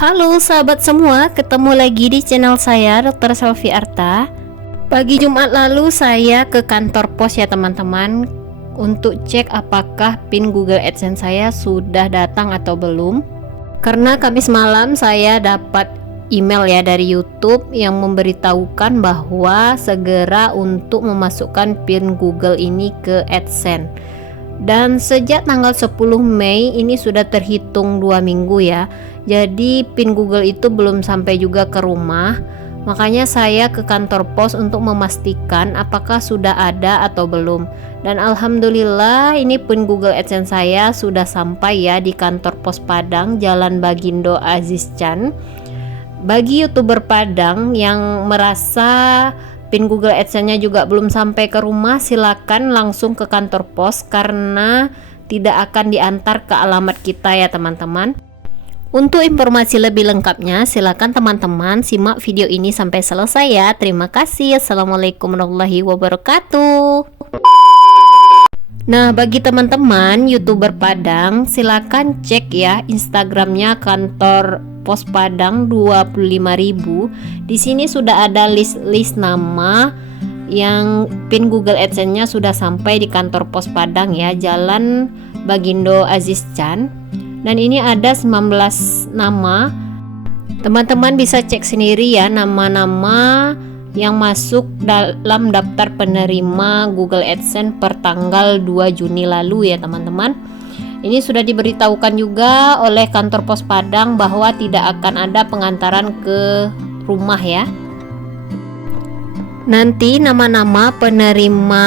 Halo sahabat semua, ketemu lagi di channel saya Dr. Selvi Arta. Pagi Jumat lalu saya ke kantor pos ya teman-teman, untuk cek apakah PIN Google AdSense saya sudah datang atau belum. Karena Kamis malam saya dapat email ya dari YouTube yang memberitahukan bahwa segera untuk memasukkan PIN Google ini ke AdSense. Dan sejak tanggal 10 Mei ini sudah terhitung 2 minggu ya. Jadi PIN Google itu belum sampai juga ke rumah. Makanya saya ke kantor pos untuk memastikan apakah sudah ada atau belum. Dan alhamdulillah ini PIN Google AdSense saya sudah sampai ya di kantor pos Padang, Jalan Bagindo Aziz Chan. Bagi YouTuber Padang yang merasa PIN Google AdSense-nya juga belum sampai ke rumah, silakan langsung ke kantor pos karena tidak akan diantar ke alamat kita ya teman-teman. Untuk informasi lebih lengkapnya, silakan teman-teman simak video ini sampai selesai ya. Terima kasih. Assalamualaikum warahmatullahi wabarakatuh. Nah, bagi teman-teman YouTuber Padang, silakan cek ya Instagramnya kantor pos Padang 25.000. Di sini sudah ada list nama yang PIN Google AdSense-nya sudah sampai di kantor pos Padang ya, Jalan Bagindo Aziz Chan. Dan ini ada 19 nama. Teman-teman bisa cek sendiri ya nama-nama yang masuk dalam daftar penerima Google AdSense per tanggal 2 Juni lalu ya teman-teman. Ini sudah diberitahukan juga oleh kantor pos Padang bahwa tidak akan ada pengantaran ke rumah ya. Nanti nama-nama penerima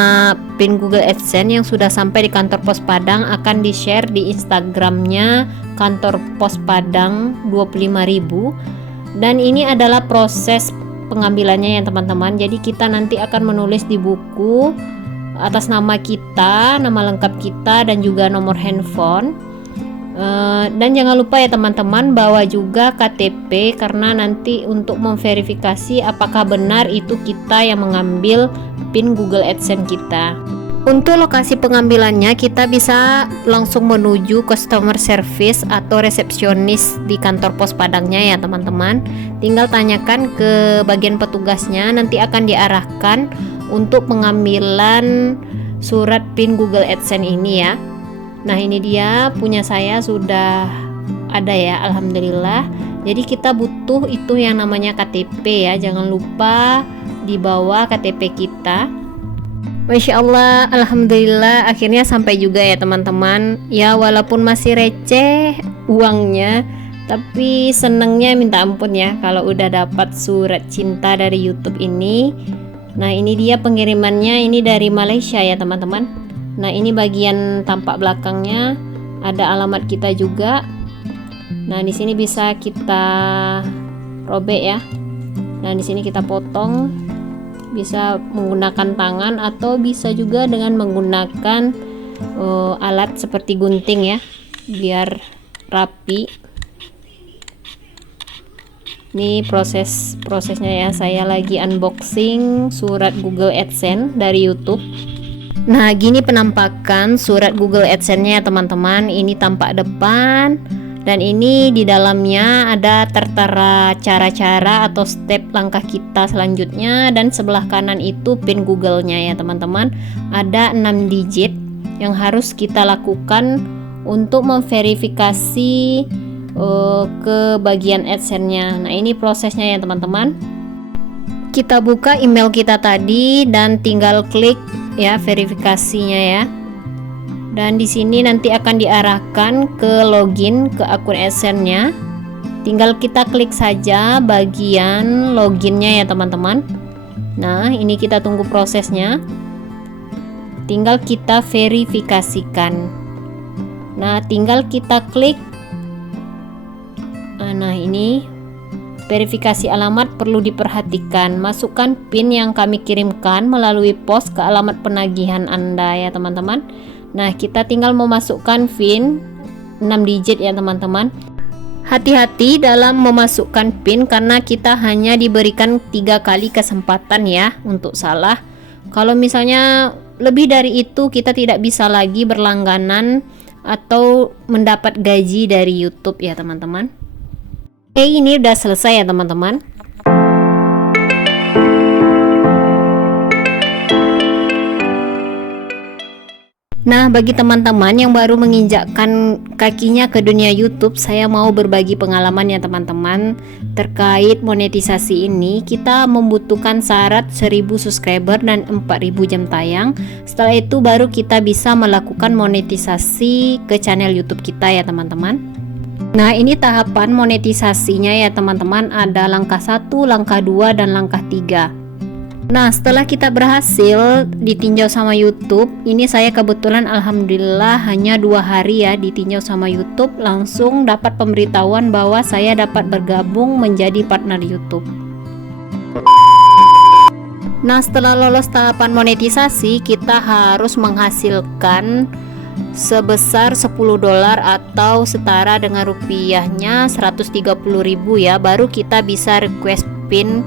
PIN Google AdSense yang sudah sampai di kantor pos Padang akan di-share di Instagramnya kantor pos Padang 25.000. Dan ini adalah proses pengambilannya ya teman-teman. Jadi kita nanti akan menulis di buku atas nama kita, nama lengkap kita, dan juga nomor handphone. Dan jangan lupa ya teman-teman bawa juga KTP karena nanti untuk memverifikasi apakah benar itu kita yang mengambil PIN Google AdSense kita. Untuk lokasi pengambilannya kita bisa langsung menuju customer service atau resepsionis di kantor pos Padangnya ya teman-teman. Tinggal tanyakan ke bagian petugasnya, nanti akan diarahkan untuk pengambilan surat PIN Google AdSense ini ya. Nah ini dia, punya saya sudah ada ya, alhamdulillah. Jadi kita butuh itu yang namanya KTP ya, jangan lupa dibawa KTP kita. Masya Allah, alhamdulillah akhirnya sampai juga ya teman-teman. Ya walaupun masih receh uangnya, tapi senengnya minta ampun ya kalau udah dapat surat cinta dari YouTube ini. Nah ini dia pengirimannya, ini dari Malaysia ya teman-teman. Nah ini bagian tampak belakangnya, ada alamat kita juga. Nah di sini bisa kita robek ya. Nah di sini kita potong, bisa menggunakan tangan atau bisa juga dengan menggunakan alat seperti gunting ya, biar rapi. Ini prosesnya ya, saya lagi unboxing surat Google AdSense dari YouTube. Nah gini penampakan surat Google AdSense-nya teman-teman. Ini tampak depan, dan ini di dalamnya ada tertera cara-cara atau step langkah kita selanjutnya, dan sebelah kanan itu PIN Google-nya ya teman-teman. Ada 6 digit yang harus kita lakukan untuk memverifikasi ke bagian AdSense-nya. Nah ini prosesnya ya teman-teman. Kita buka email kita tadi dan tinggal klik ya verifikasinya ya. Dan di sini nanti akan diarahkan ke login ke akun AdSense-nya. Tinggal kita klik saja bagian loginnya ya teman-teman. Nah, ini kita tunggu prosesnya. Tinggal kita verifikasikan. Nah, tinggal kita klik. Nah, ini verifikasi alamat perlu diperhatikan. Masukkan PIN yang kami kirimkan melalui pos ke alamat penagihan Anda ya teman-teman. Nah kita tinggal memasukkan PIN 6 digit ya teman-teman. Hati-hati dalam memasukkan PIN karena kita hanya diberikan 3 kali kesempatan ya untuk salah. Kalau misalnya lebih dari itu kita tidak bisa lagi berlangganan atau mendapat gaji dari YouTube ya teman-teman. Ini udah selesai ya teman-teman. Nah, bagi teman-teman yang baru menginjakkan kakinya ke dunia YouTube, saya mau berbagi pengalaman ya teman-teman terkait monetisasi ini. Kita membutuhkan syarat 1000 subscriber dan 4000 jam tayang. Setelah itu baru kita bisa melakukan monetisasi ke channel YouTube kita ya teman-teman. Nah, ini tahapan monetisasinya ya teman-teman, ada langkah 1, langkah 2, dan langkah 3. Nah, setelah kita berhasil ditinjau sama YouTube, ini saya kebetulan alhamdulillah hanya 2 hari ya ditinjau sama YouTube, langsung dapat pemberitahuan bahwa saya dapat bergabung menjadi partner YouTube. Nah, setelah lolos tahapan monetisasi, kita harus menghasilkan sebesar $10 atau setara dengan rupiahnya 130.000 ya, baru kita bisa request pin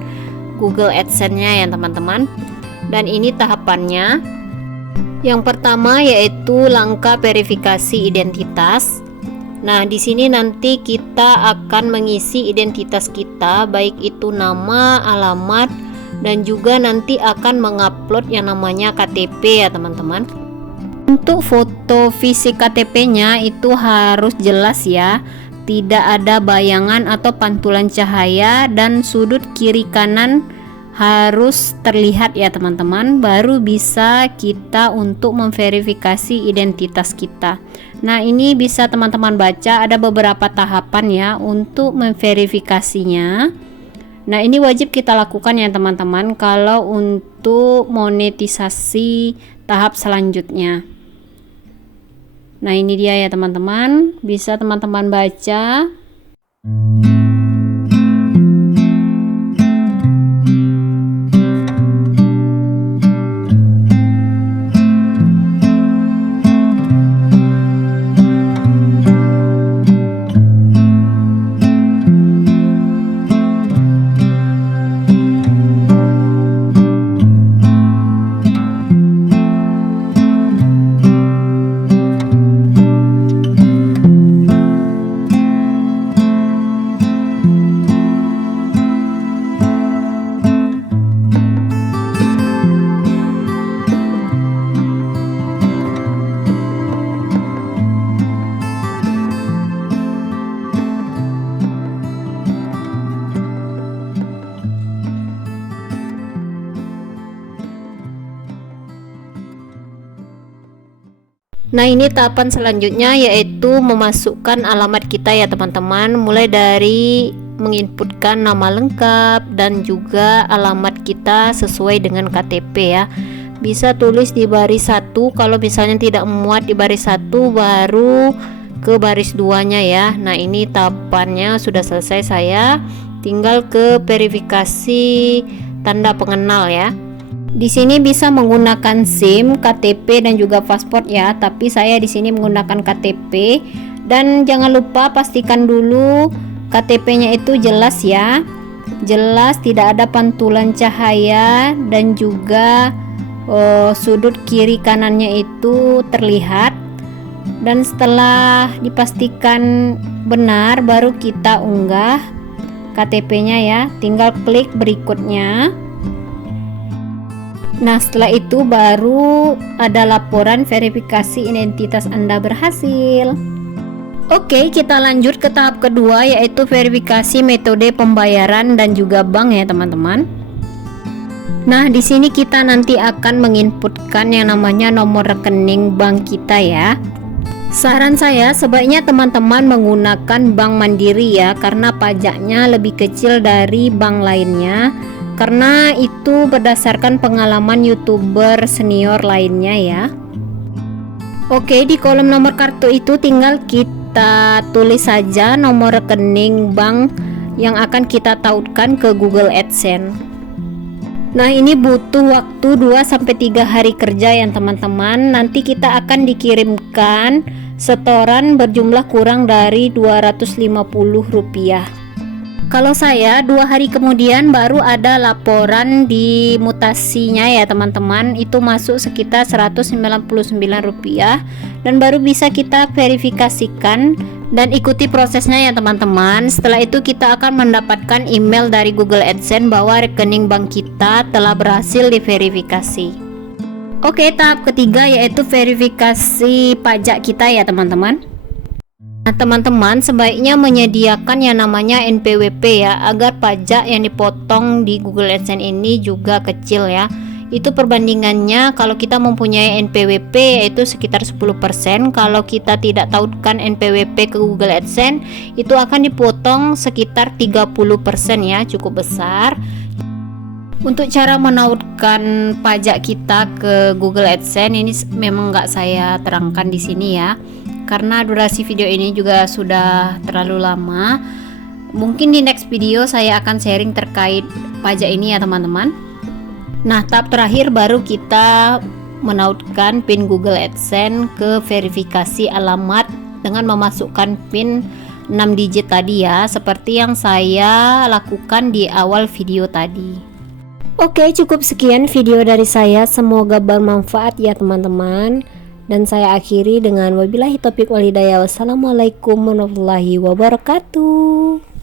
Google AdSense-nya ya teman-teman. Dan ini tahapannya. Yang pertama yaitu langkah verifikasi identitas. Nah, di sini nanti kita akan mengisi identitas kita, baik itu nama, alamat, dan juga nanti akan mengupload yang namanya KTP ya teman-teman. Untuk foto fisik KTP-nya itu harus jelas ya, tidak ada bayangan atau pantulan cahaya, dan sudut kiri kanan harus terlihat ya teman-teman, baru bisa kita untuk memverifikasi identitas kita. Nah, ini bisa teman-teman baca, ada beberapa tahapan ya untuk memverifikasinya. Nah, ini wajib kita lakukan ya teman-teman kalau untuk monetisasi tahap selanjutnya. Nah, ini dia ya teman-teman, bisa teman-teman baca. Nah, ini tahapan selanjutnya yaitu memasukkan alamat kita ya teman-teman, mulai dari menginputkan nama lengkap dan juga alamat kita sesuai dengan KTP ya. Bisa tulis di baris 1, kalau misalnya tidak memuat di baris 1 baru ke baris 2-nya ya. Nah, ini tahapannya sudah selesai, saya tinggal ke verifikasi tanda pengenal ya. Di sini bisa menggunakan SIM, KTP, dan juga paspor ya, tapi saya di sini menggunakan KTP. Dan jangan lupa pastikan dulu KTP-nya itu jelas ya, jelas, tidak ada pantulan cahaya, dan juga sudut kiri kanannya itu terlihat. Dan setelah dipastikan benar, baru kita unggah KTP-nya ya, tinggal klik berikutnya. Nah, setelah itu baru ada laporan verifikasi identitas Anda berhasil. Oke, kita lanjut ke tahap kedua yaitu verifikasi metode pembayaran dan juga bank ya teman-teman. Nah, di sini kita nanti akan menginputkan yang namanya nomor rekening bank kita ya. Saran saya sebaiknya teman-teman menggunakan Bank Mandiri ya, karena pajaknya lebih kecil dari bank lainnya. Karena itu berdasarkan pengalaman YouTuber senior lainnya ya. Oke, di kolom nomor kartu itu tinggal kita tulis saja nomor rekening bank yang akan kita tautkan ke Google AdSense. Nah, ini butuh waktu 2-3 hari kerja ya teman-teman. Nanti kita akan dikirimkan setoran berjumlah kurang dari Rp250. Kalau saya 2 hari kemudian baru ada laporan di mutasinya ya teman-teman, itu masuk sekitar Rp199. dan baru bisa kita verifikasikan dan ikuti prosesnya ya teman-teman. Setelah itu kita akan mendapatkan email dari Google AdSense bahwa rekening bank kita telah berhasil diverifikasi. Oke, tahap ketiga yaitu verifikasi pajak kita ya teman-teman. Nah teman-teman, sebaiknya menyediakan yang namanya NPWP ya, agar pajak yang dipotong di Google AdSense ini juga kecil ya. Itu perbandingannya kalau kita mempunyai NPWP yaitu sekitar 10%. Kalau kita tidak tautkan NPWP ke Google AdSense, itu akan dipotong sekitar 30% ya, cukup besar. Untuk cara menautkan pajak kita ke Google AdSense ini memang nggak saya terangkan di sini ya, karena durasi video ini juga sudah terlalu lama. Mungkin di next video saya akan sharing terkait pajak ini ya teman-teman. Nah tahap terakhir baru kita menautkan PIN Google AdSense ke verifikasi alamat dengan memasukkan PIN 6 digit tadi ya, seperti yang saya lakukan di awal video tadi. Oke, cukup sekian video dari saya, semoga bermanfaat ya teman-teman. Dan saya akhiri dengan wabillahi taufiq wal hidayah. Wassalamualaikum warahmatullahi wabarakatuh.